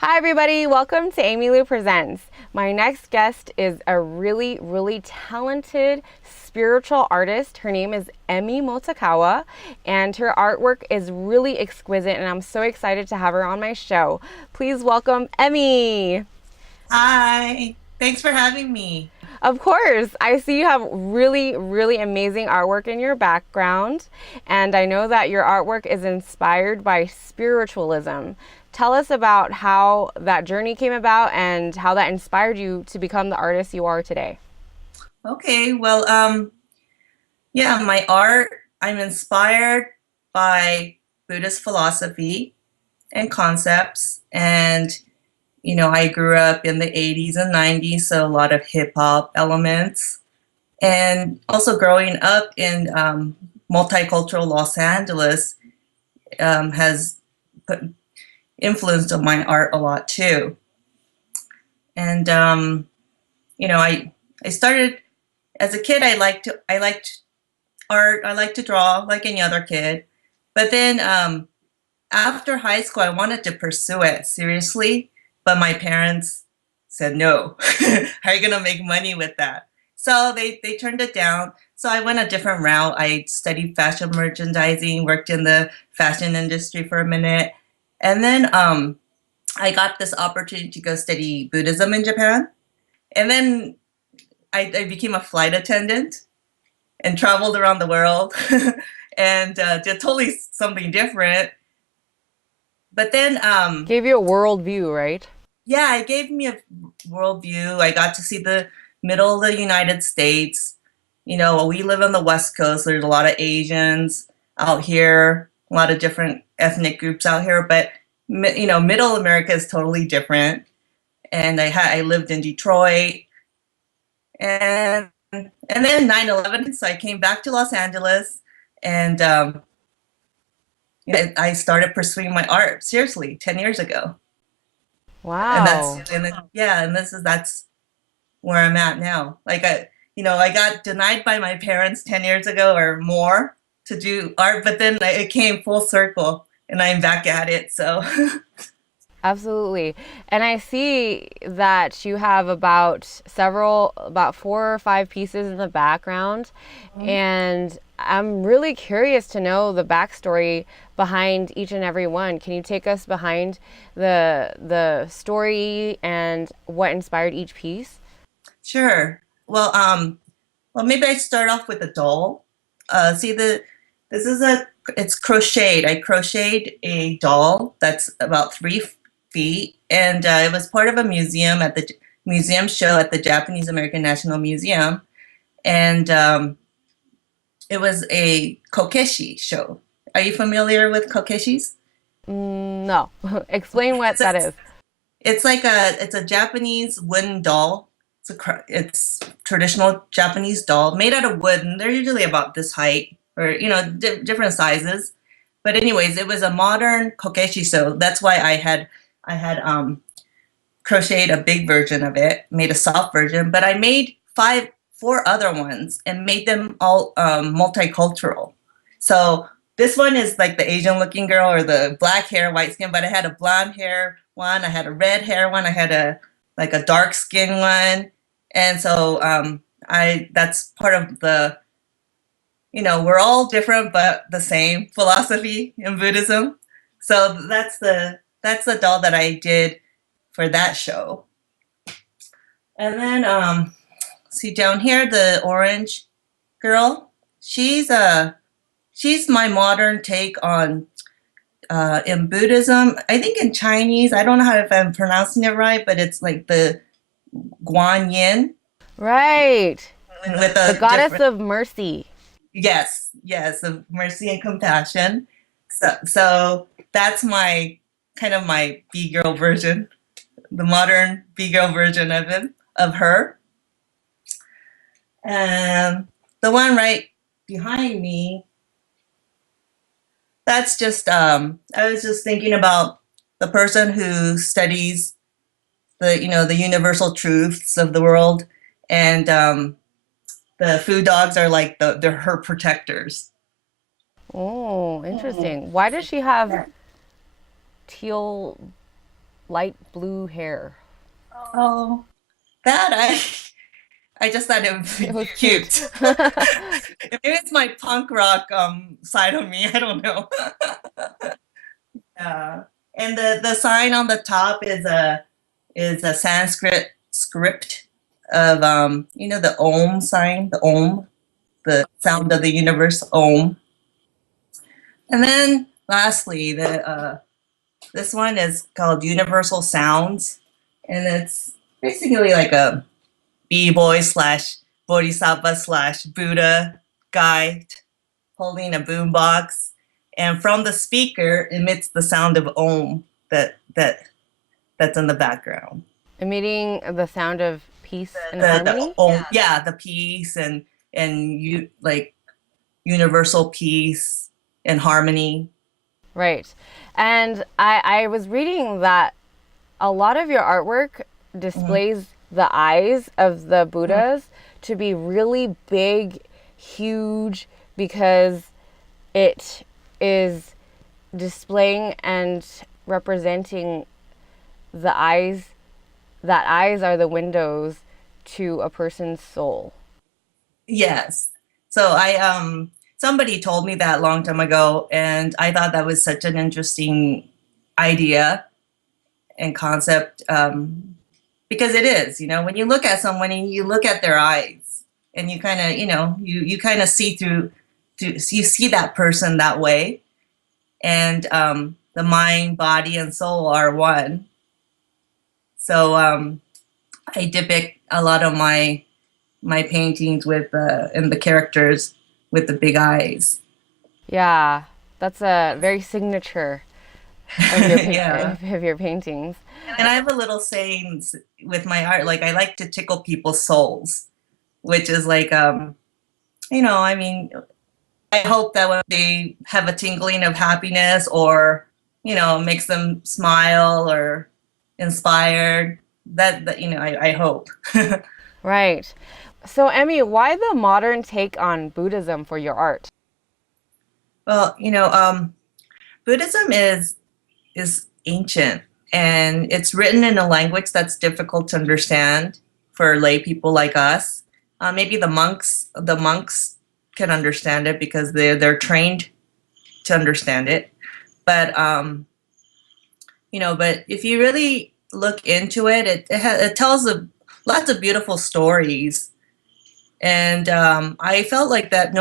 Hi, everybody. Welcome to Lieu Presents. My next guest is a really talented spiritual artist. Her name is Emi Motokawa, and her artwork is really exquisite, and I'm so excited to have her on my show. Please welcome Emi. Hi, thanks for having me. Of course, I see you have really amazing artwork in your background, and I know that your artwork is inspired by spiritualism. Tell us about how that journey came about and how that inspired you to become the artist you are today. Okay, yeah, my art, I'm inspired by Buddhist philosophy and concepts. And, I grew up in the 80s and 90s, so a lot of hip hop elements. And also growing up in multicultural Los Angeles has put influenced on my art a lot too. And, I started as a kid. I liked art. I liked to draw like any other kid. But then after high school, I wanted to pursue it seriously, but my parents said no. How are you gonna make money with that? So they turned it down. So I went a different route. I studied fashion merchandising, worked in the fashion industry for a minute, and then I got this opportunity to go study Buddhism in Japan. And then I became a flight attendant and traveled around the world and did totally something different. But then, Gave you a world view, right? yeah, it gave me a world view. I got to see the middle of the United States. We live on the West Coast. There's a lot of Asians out here, a lot of different ethnic groups out here. But Middle America is totally different. And I lived in Detroit, and then 9/11. So I came back to Los Angeles, and I started pursuing my art seriously 10 years ago. And Wow. that's where I'm at now. I got denied by my parents 10 years ago or more to do art, but then it came full circle and I'm back at it. So Absolutely. And I see that you have about 4 or 5 pieces in the background. And I'm really curious to know the backstory behind each and every one. Can you take us behind the story and what inspired each piece? sure. Maybe I start off with a doll. See this is a it's crocheted. I crocheted a doll that's about 3 feet, and it was part of a museum at the museum show at the Japanese American National Museum, and it was a kokeshi show. Are you familiar with kokeshis? No. Explain what It's a, that is. it's a Japanese wooden doll. It's traditional Japanese doll made out of wood, and they're usually about this height or different sizes. But anyways, it was a modern kokeshi, so that's why I had crocheted a big version of it, made a soft version, but I made four other ones and made them all multicultural. So this one is like the Asian looking girl or the black hair, white skin, but I had a blonde hair one, I had a red hair one, I had a dark skin one. And so I that's part of the we're all different but the same philosophy in Buddhism. So that's the doll that I did for that show. And then see down here the orange girl. She's my modern take on in Buddhism. I think in Chinese, I don't know how if I'm pronouncing it right, but it's like the Guan Yin Right. with The a goddess different of mercy. yes, of mercy and compassion. So that's my kind of my B girl version, the modern B girl version of her. And the one right behind me, that's just I was just thinking about the person who studies the universal truths of the world, and the food dogs are like they're her protectors. Oh, interesting. Why does she have teal light blue hair. Oh, that I just thought it would It be was cute. cute. Maybe it's my punk rock side of me. I don't know. Yeah. And the sign on the top is a Sanskrit script of the Om sign, the Om, the sound of the universe, Om. And then lastly, the this one is called Universal Sounds, and it's basically like a b-boy slash bodhisattva slash Buddha guy holding a boombox, and from the speaker emits the sound of Om that's in the background. Emitting the sound of peace and The harmony. Om, yeah, the peace and you like universal peace and harmony. Right. And I was reading that a lot of your artwork displays the eyes of the Buddhas to be really big, huge, because it is displaying and representing the eyes, that eyes are the windows to a person's soul. Yes. So I somebody told me that a long time ago, and I thought that was such an interesting idea and concept, because it is, when you look at someone and you look at their eyes and you kind of, you kind of see through, you see that person that way, and the mind, body, and soul are one. So I depict a lot of my paintings with and the characters with the big eyes. Yeah, that's a very signature of your Yeah. of your paintings. And I have a little saying with my art, like I like to tickle people's souls, which is like, I mean, I hope that when they have a tingling of happiness or, makes them smile or inspired, that I hope. Right. So, Emmy, why the modern take on Buddhism for your art? Well, Buddhism is ancient, and it's written in a language that's difficult to understand for lay people like us. Maybe the monks can understand it because they're trained to understand it. But but if you really look into it, it tells lots of beautiful stories. And I felt like that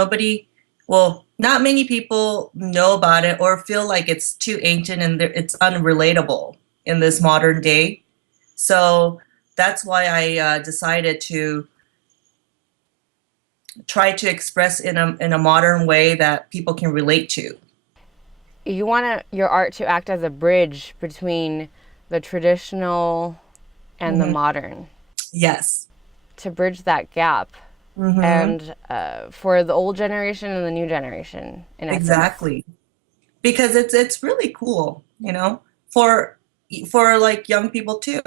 not many people know about it or feel like it's too ancient and it's unrelatable in this modern day. So that's why I decided to try to express in a modern way that people can relate to. You want your art to act as a bridge between the traditional and the modern, Yes. to bridge that gap, and for the old generation and the new generation, in essence. Exactly. Because it's really cool, for like young people too.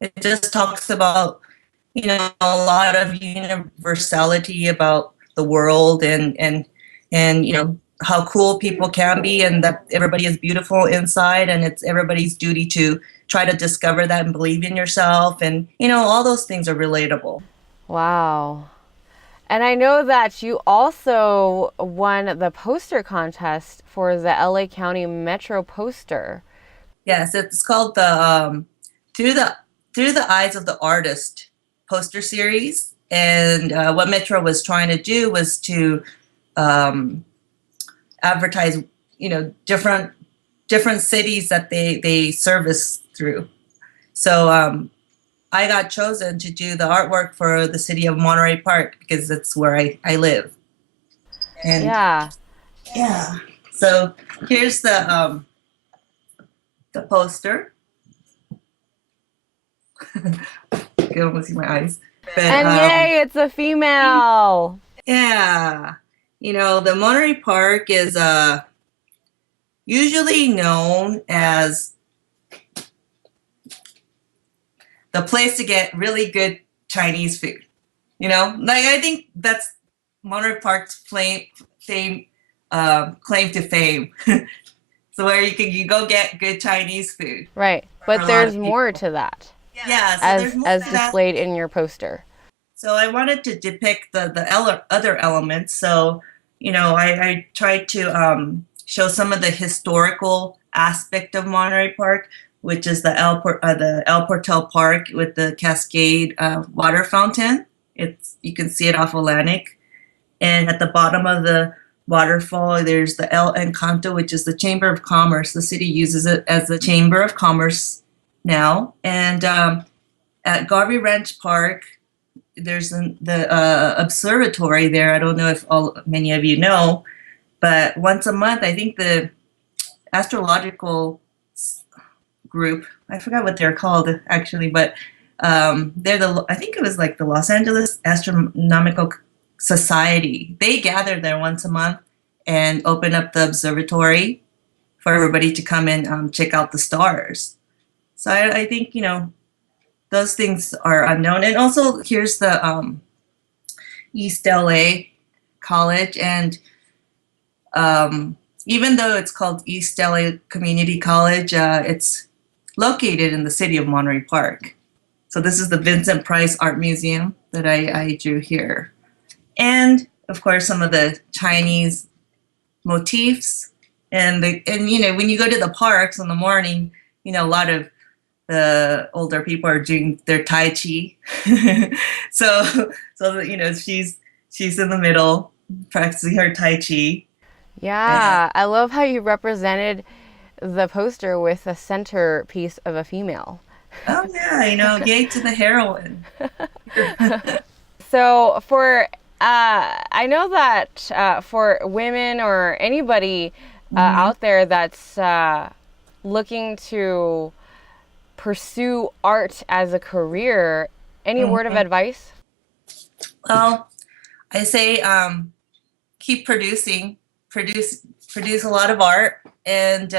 It just talks about, a lot of universality about the world and how cool people can be, and that everybody is beautiful inside, and it's everybody's duty to try to discover that and believe in yourself, and all those things are relatable. Wow. And I know that you also won the poster contest for the LA County Metro poster. Yes, it's called the through the through the eyes of the artist poster series, and what Metro was trying to do was to um, advertise, different cities that they service through. So I got chosen to do the artwork for the city of Monterey Park because that's where I live. And Yeah. yeah, so here's the poster. You can almost see my eyes. But, And yay, it's a female. yeah, the Monterey Park is usually known as the place to get really good Chinese food. Like I think that's Monterey Park's claim to fame. So where you go get good Chinese food Right. for But a lot there's of more people. to that Yeah, so there's more as to that. displayed in your poster. So I wanted to depict the other elements. So, I tried to show some of the historical aspect of Monterey Park, which is the El Portal Park with the Cascade water fountain. You can see it off Atlantic. And at the bottom of the waterfall, there's the El Encanto, which is the Chamber of Commerce. The city uses it as the Chamber of Commerce now. And at Garvey Ranch Park, there's the observatory there. I don't know if many of you know, but once a month, I think the astrological group, I forgot what they're called actually, but I think it was like the Los Angeles Astronomical Society. They gather there once a month and open up the observatory for everybody to come and check out the stars. So I think, those things are unknown. And also here's the East LA College. And even though it's called East LA Community College, it's located in the city of Monterey Park. So this is the Vincent Price Art Museum that I drew here. And of course, some of the Chinese motifs. And when you go to the parks in the morning, a lot of the older people are doing their Tai Chi. so she's in the middle practicing her Tai Chi. Yeah, I love how you represented the poster with a centerpiece of a female. Oh yeah, yay to the heroine. So I know that for women or anybody out there that's looking to pursue art as a career, any word of advice? Well, I say keep producing, produce a lot of art, and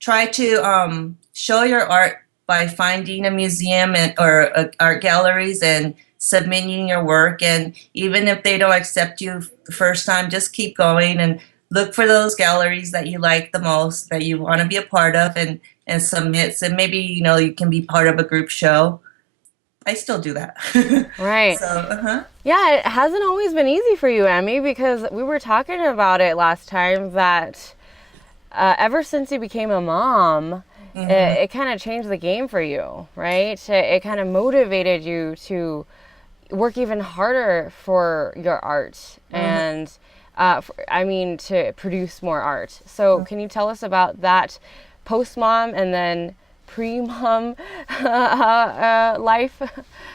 try to show your art by finding a museum or art galleries and submitting your work. And even if they don't accept you the first time, just keep going and look for those galleries that you like the most, that you want to be a part of, and submit. So maybe, you can be part of a group show. I still do that. Right. So, Yeah, it hasn't always been easy for you, Emi, because we were talking about it last time that ever since you became a mom, it kind of changed the game for you, right? It kind of motivated you to work even harder for your art and, to produce more art. So can you tell us about that post-mom and then pre-mom life?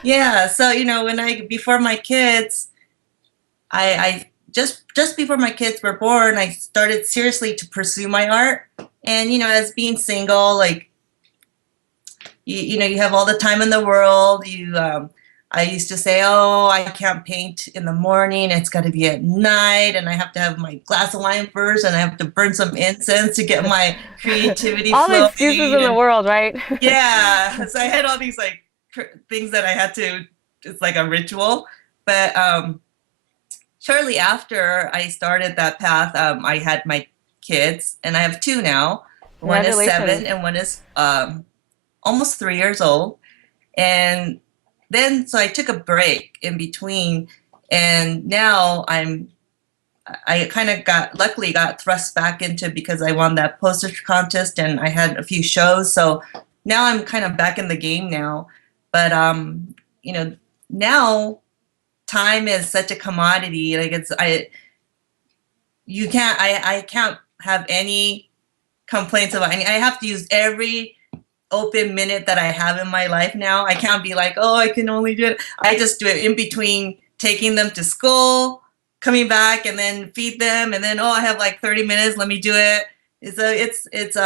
Yeah. So, before my kids, I just before my kids were born, I started seriously to pursue my art. And, as being single, like, you have all the time in the world. I used to say, oh, I can't paint in the morning. It's got to be at night. And I have to have my glass of wine first. And I have to burn some incense to get my creativity all flowing. the excuses in the world, right? Yeah. So I had all these like things that I had to, it's like a ritual. But shortly after I started that path, I had my kids, and I have two now. One is 7 and one is almost 3 years old. And then, so I took a break in between, and now I kind of luckily got thrust back into, because I won that poster contest and I had a few shows. So now I'm kind of back in the game now. But, now time is such a commodity. Like I can't have any complaints about any. I have to use every open minute that I have in my life now. I can't be like, oh, I can only do it. I just do it in between taking them to school, coming back, and then feed them, and then, oh, I have like 30 minutes, let me do it. It's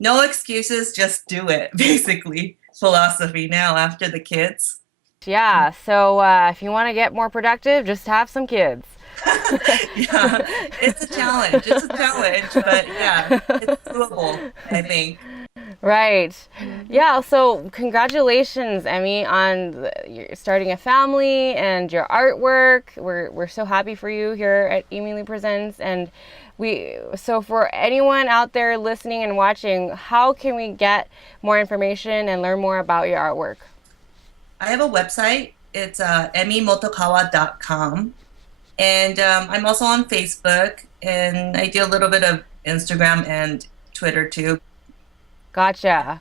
no excuses, just do it, basically. Philosophy now after the kids. Yeah, so if you want to get more productive, just have some kids. Yeah, it's a challenge, but yeah, it's doable, I think. Right. Yeah. So congratulations, Emmy, on you're starting a family and your artwork. We're so happy for you here at Emi Lieu Presents. And so for anyone out there listening and watching, how can we get more information and learn more about your artwork? I have a website. It's emimotokawa.com. And I'm also on Facebook, and I do a little bit of Instagram and Twitter too. Gotcha.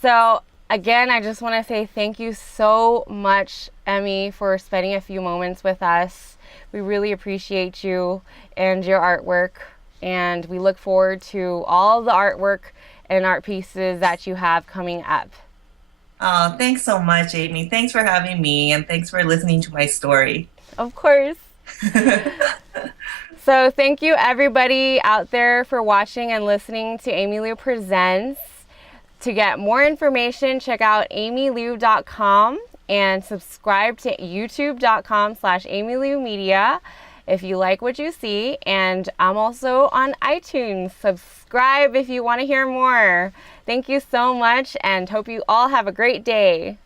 So again, I just want to say thank you so much, Emmy, for spending a few moments with us. We really appreciate you and your artwork, and we look forward to all the artwork and art pieces that you have coming up. Oh, thanks so much, Amy. Thanks for having me, and thanks for listening to my story. Of course. So thank you everybody out there for watching and listening to Emi Lieu Presents. To get more information, check out amylieu.com and subscribe to youtube.com/amylieumedia if you like what you see. And I'm also on iTunes. Subscribe if you want to hear more. Thank you so much, and hope you all have a great day.